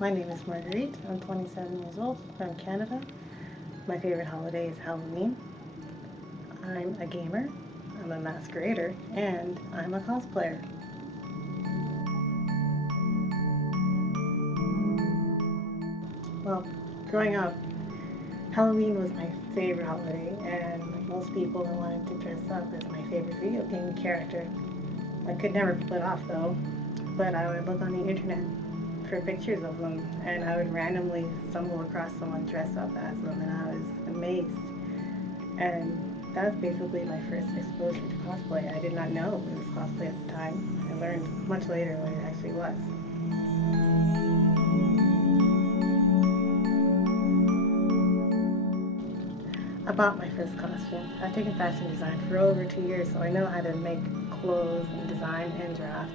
My name is Marguerite. I'm 27 years old from Canada. My favorite holiday is Halloween. I'm a gamer, I'm a masquerader, and I'm a cosplayer. Well, growing up, Halloween was my favorite holiday, and like most people, I wanted to dress up as my favorite video game character. I could never pull it off though, but I would look on the internet for pictures of them, and I would randomly stumble across someone dressed up as them, and I was amazed. And that was basically my first exposure to cosplay. I did not know it was cosplay at the time. I learned much later what it actually was. I bought my first costume. I've taken fashion design for over 2 years, so I know how to make clothes and design and draft,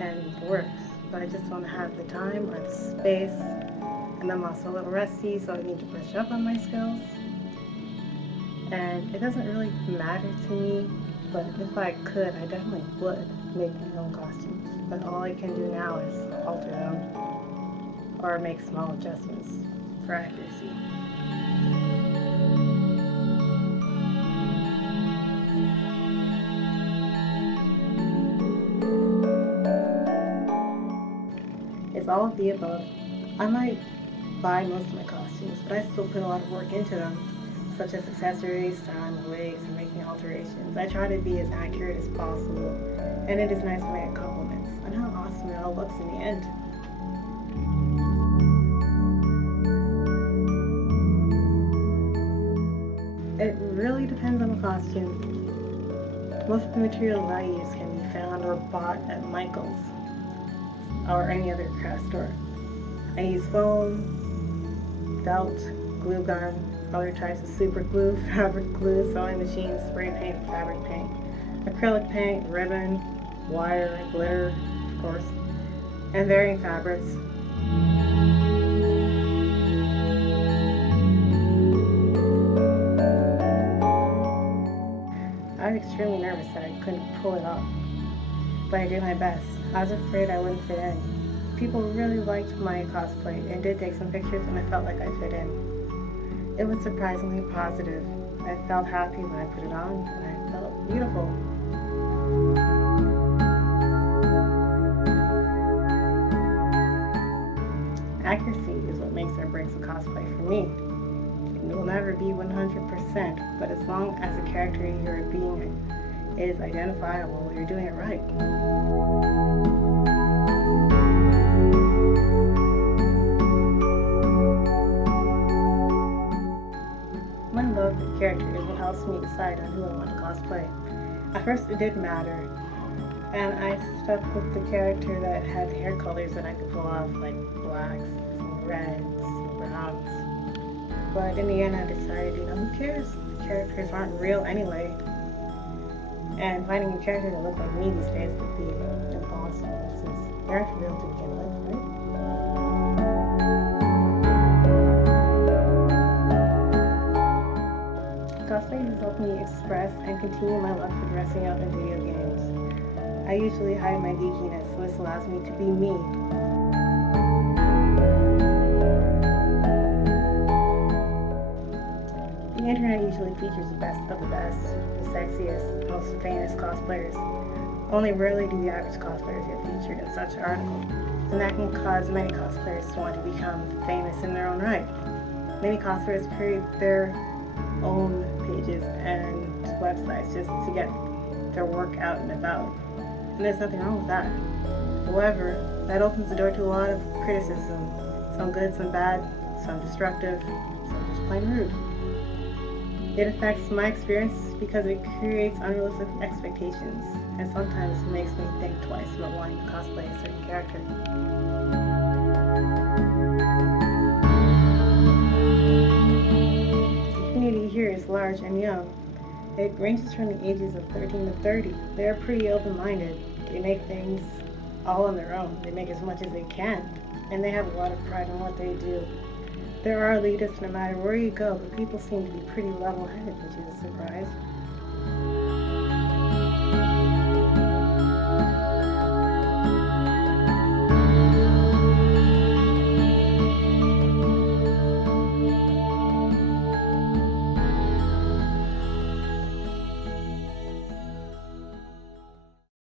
and it works. But I just don't have the time or the space, and I'm also a little rusty, so I need to brush up on my skills. And it doesn't really matter to me, but if I could, I definitely would make my own costumes. But all I can do now is alter them or make small adjustments for accuracy. It's all of the above. I might buy most of my costumes, but I still put a lot of work into them, such as accessories, styling wigs, and making alterations. I try to be as accurate as possible, and it is nice when I get compliments on how awesome it all looks in the end. It really depends on the costume. Most of the materials I use can be found or bought at Michael's or any other craft store. I use foam, felt, glue gun, other types of super glue, fabric glue, sewing machine, spray paint, fabric paint, acrylic paint, ribbon, wire, glitter, of course, and varying fabrics. I was extremely nervous that I couldn't pull it off, but I did my best. I was afraid I wouldn't fit in. People really liked my cosplay and did take some pictures, and I felt like I fit in. It was surprisingly positive. I felt happy when I put it on, and I felt beautiful. Accuracy is what makes or breaks a cosplay for me. It will never be 100%, but as long as the character you're being is identifiable, you're doing it right. My love for the character is what helps me decide on who I want to cosplay. At first it did matter, and I stuck with the character that had hair colors that I could pull off, like blacks, and reds, and browns. But in the end I decided, who cares? The characters aren't real anyway. And finding a character that looked like me these days would be impossible, since they aren't real to begin with, right? Cosplay has helped me express and continue my love for dressing up in video games. I usually hide my geekiness, so this allows me to be me. The internet usually features the best of the best, the sexiest, most famous cosplayers. Only rarely do the average cosplayers get featured in such articles, and that can cause many cosplayers to want to become famous in their own right. Many cosplayers create their own pages and websites just to get their work out and about, and there's nothing wrong with that. However, that opens the door to a lot of criticism, some good, some bad, some destructive, some just plain rude. It affects my experience because it creates unrealistic expectations, and sometimes it makes me think twice about wanting to cosplay a certain character. The community here is large and young. It ranges from the ages of 13 to 30. They're pretty open-minded. They make things all on their own. They make as much as they can, and they have a lot of pride in what they do. There are elitists no matter where you go, but people seem to be pretty level-headed, which is a surprise.